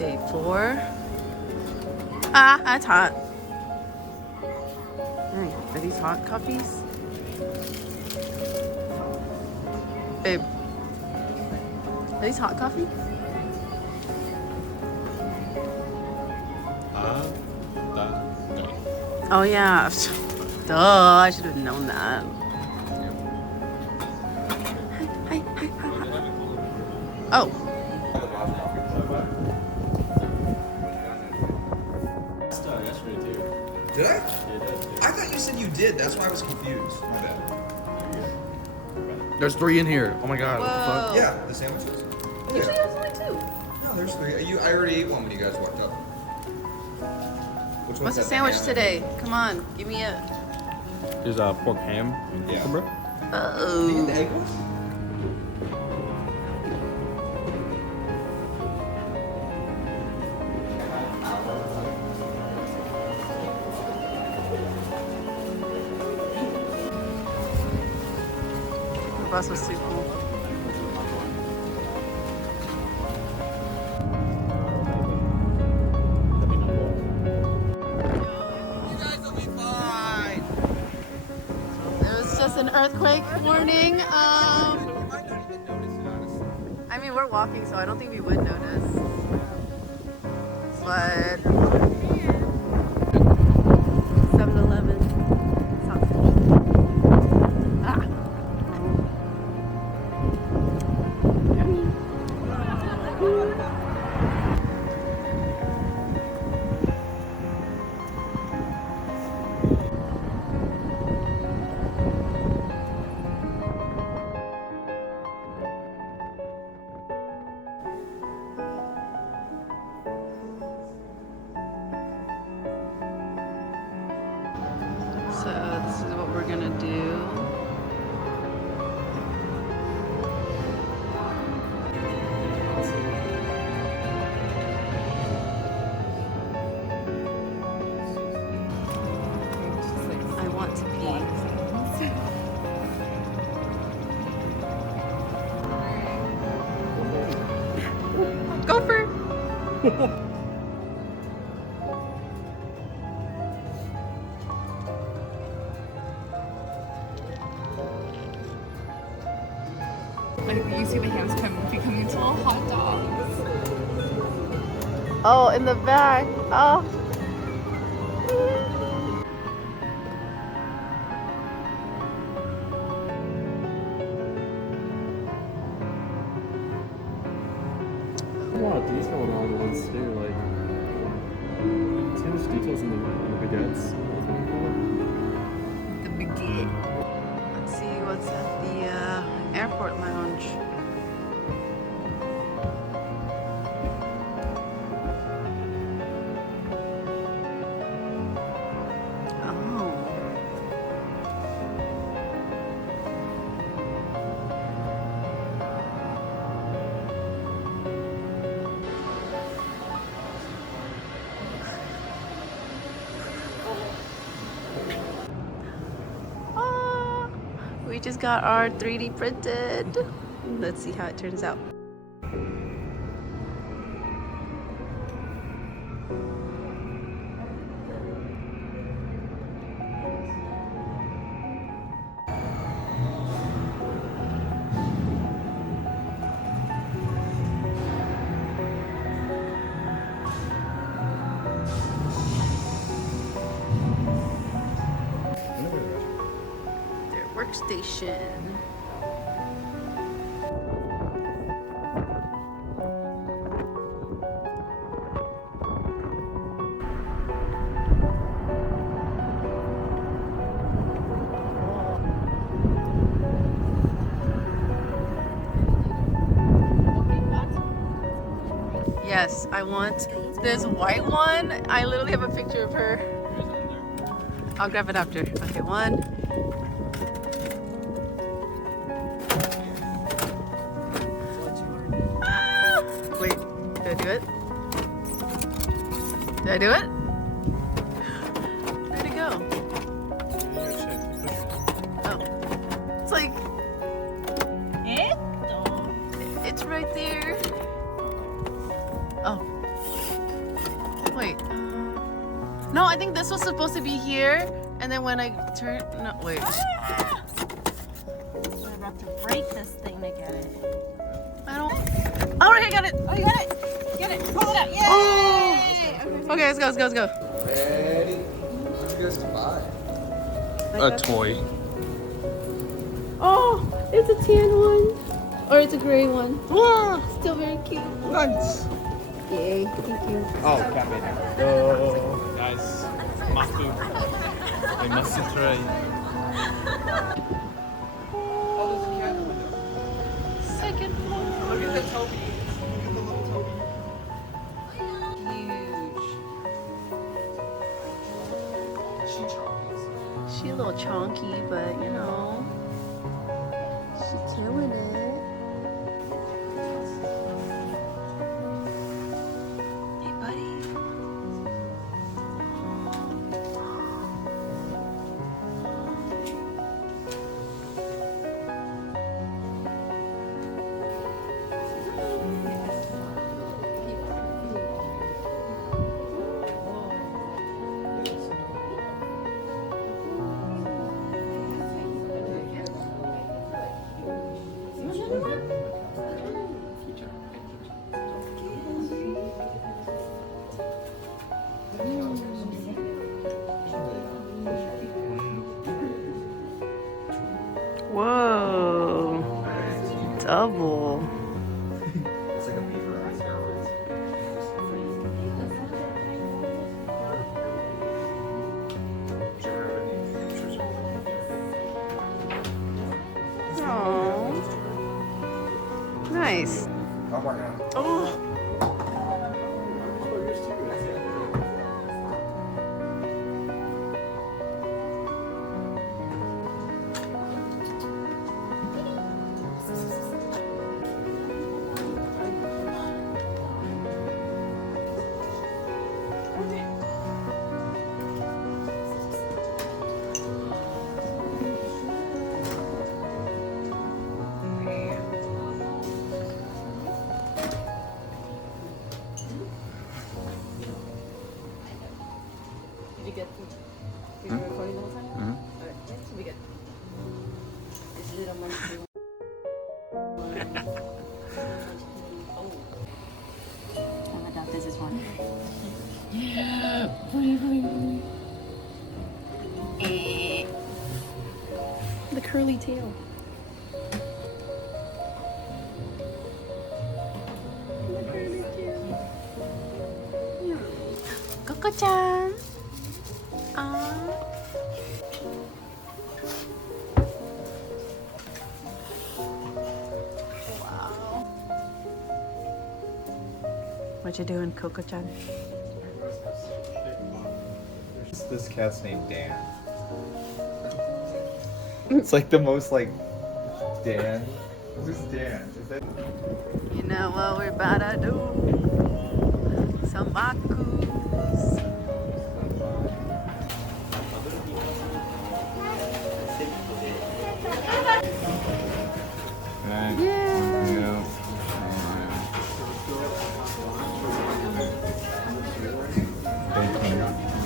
Day 4. Ah, that's hot. Hey, are these hot coffees? Babe, are these hot coffee? No. Oh yeah. Duh, I should have known that. Hi. Oh. Yesterday too. Did I? Yeah, it does, too. I thought you said you did. That's why I was confused. My bad. There's 3 in here. Oh my god. What the Whoa. fuck? Yeah, the sandwiches. Usually Yeah. there's only 2. No, there's 3. I already ate one when you guys walked up. Which one's What's the that sandwich banana? today? Come on, give me a. There's pork ham and Yeah. cucumber. Did you get Oh. the egg one? The bus was too cool. You guys will be fine. There's just an earthquake warning. You might not even notice it, honestly. I mean, we're walking, so I don't think we would notice. But 7-Eleven. Ah. So this is what we're gonna do. I want to pee. Gopher! Like you see the hands becoming into little hot dogs. Oh, in the back. Oh. A lot of detail in all the ones too. Like, too much details in the baguettes. The baguette. Let's see what's at the airport lounge. Oh. Ah, we just got our 3D printed. Let's see how it turns out. Their workstation. Yes, I want this white one. I literally have a picture of her. I'll grab it after. Okay, 1. Ah! Wait, did I do it? Did I do it? Where'd it go? Oh. It's like, it's right there. Oh. Wait. No, I think this was supposed to be here, and then when I turn, no, wait. We're about to break this thing to get it. I don't. Oh, I got it. Oh, you got it. Get it. Pull it out. Yay! Oh. Okay, let's go, let's go, let's go. Ready? What did you guys buy? A toy. Oh, it's a tan one, or it's a gray one. Wow, still very cute. Nice. Yay! Thank you. Oh, Batman. Oh, guys, my food. I must try. Second floor. Look at the Toby. Look at the little Toby. Huge. She tries. She a little chonky, but you know, she's killing it. Hey, buddy. Whoa. Double. It's like a beaver on steroids. Oh. Nice. Oh my god. Oh. Did you get the recording the whole time? Mhm. Alright, that should be good. This little monkey. Oh my god, this is one. The curly tail. Coco-chan. Wow. What you doing, Coco-chan? This cat's named Dan. It's like the most like Dan. Who's Dan? Is that? You know what we're about to do? Some bakus.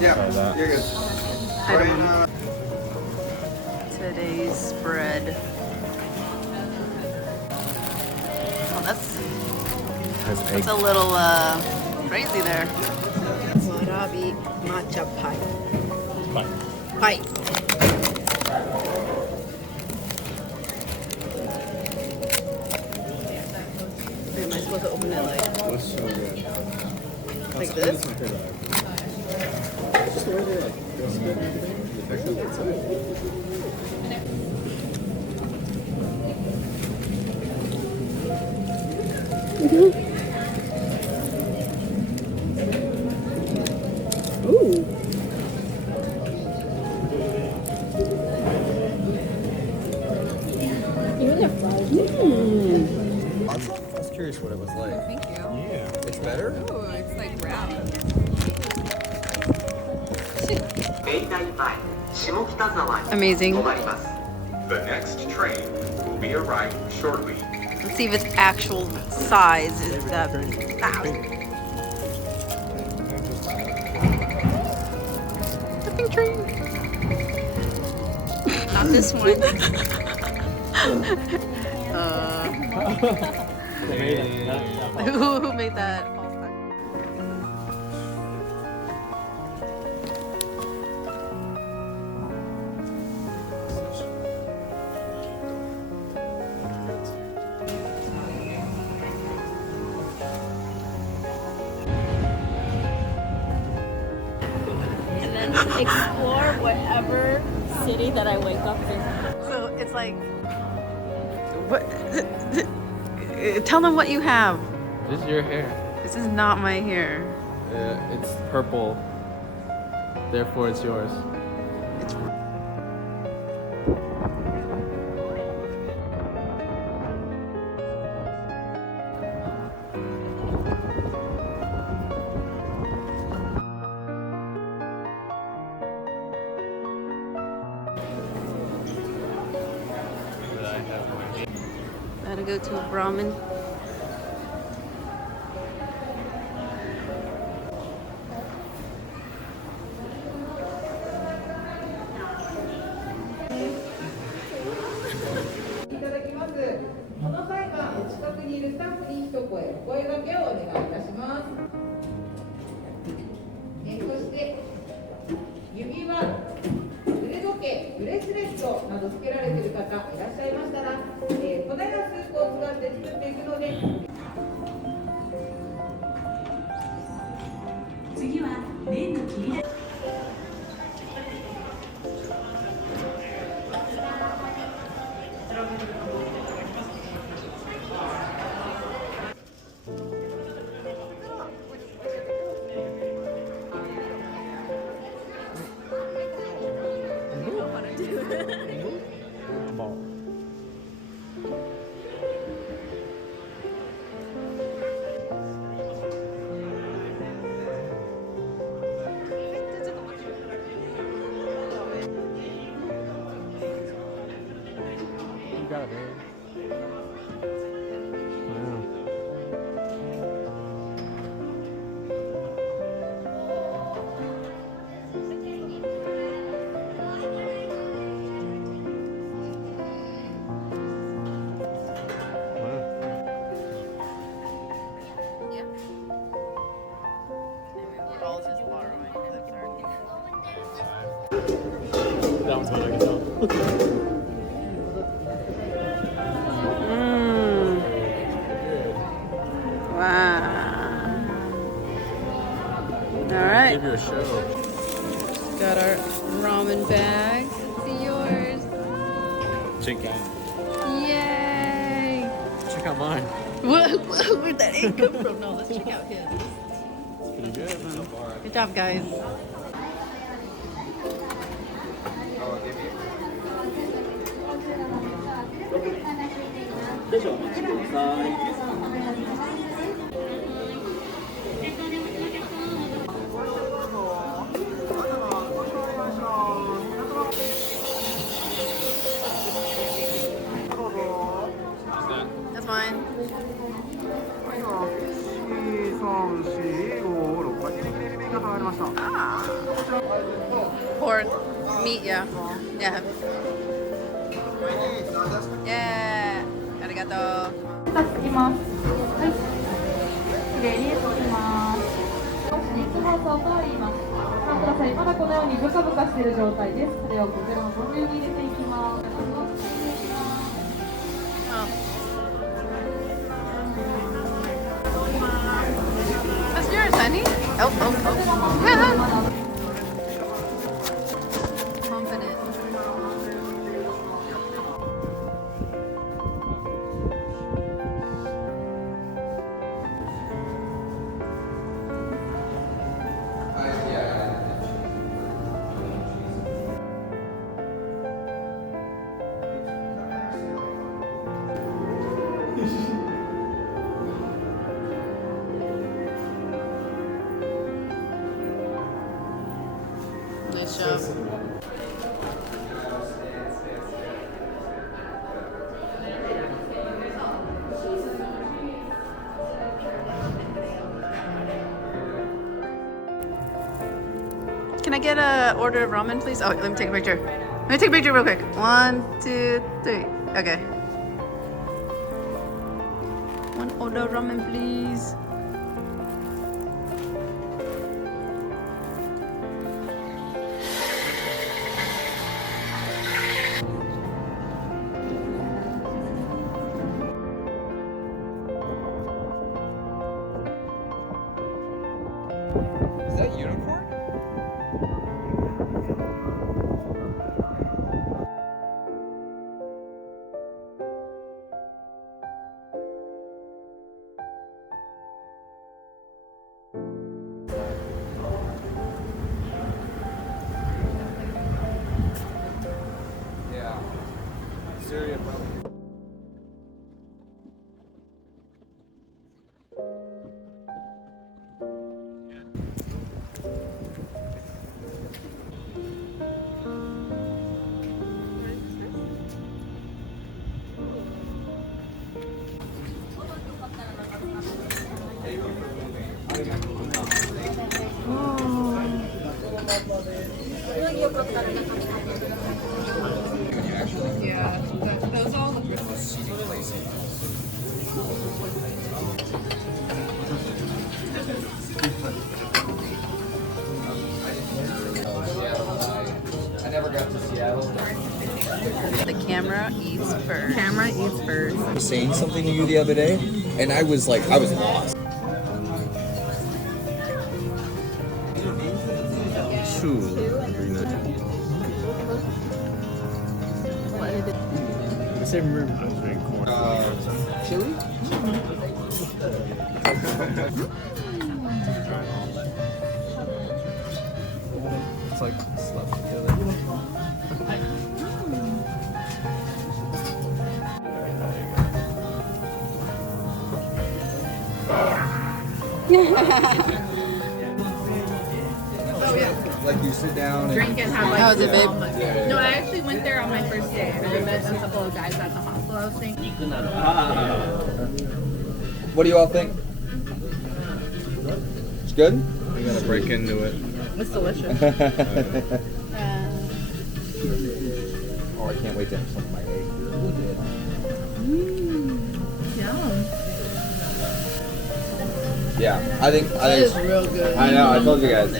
Yeah, you're good. Today's spread. Oh, that's a little crazy there. Warabi matcha pie. Pie. Wait, am I supposed to open it like this? Ooh. I was curious what it was like. Thank you. Yeah. It's better? Ooh, it's like round. Amazing. The next train will be arriving shortly. Let's see if its actual size is that. Nothing tree. Not this one. They made it. Who made that false flag? And then explore whatever city that I wake up in. So it's like, what? Tell them what you have. This is your hair. This is not my hair. It's purple. Therefore, it's yours. It's gotta go to a ramen. Ball. You got it, babe. Wow. All just water on my lips are. That one's what I can tell. Wow. All right. Give you a show. Got our ramen bag. It's yours. Check out. Yay! Check out mine. Where'd that egg come from? No, let's check out his. It's pretty good so far. Good job, guys. That's mine. Pork, meat, yeah. Yeah. Yeah. Arigato. つきます。はい。綺麗につきます。いつもそうと言います。ご覧ください。まだこのようにブカブカしている状態です。これをこちらのボリュームに入れていきます。 Oh. That's yours, honey. Oh, oh, oh. Confident. Nice job. Can I get a order of ramen, please? Oh, let me take a picture. Let me take a picture real quick. 1, 2, 3. Okay. One order of ramen, please. Is that unicorn? Yeah. Syria probably. Yeah, those all look good. I never got to Seattle. The camera eats first. Camera eats first. I was saying something to you the other day, and I was lost. The same room. I was doing corn. Chili? It's like slapped together. Like you sit down and Drink and have like. How was it, babe? No, I actually went there on my first day. I met a couple of guys at the hospital. I was thinking. what do you all think? It's good? We gotta break into it. It's delicious. Oh, I can't wait to have some of my egg. Yum. Yeah, I think It's real good. I know. I told you guys.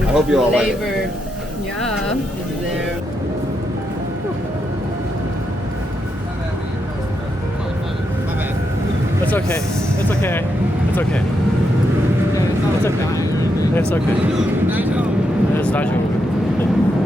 I hope you all like it. Flavor Yeah. is there. It's okay. It's okay. It's okay. It's okay. It's okay. It's 大丈夫.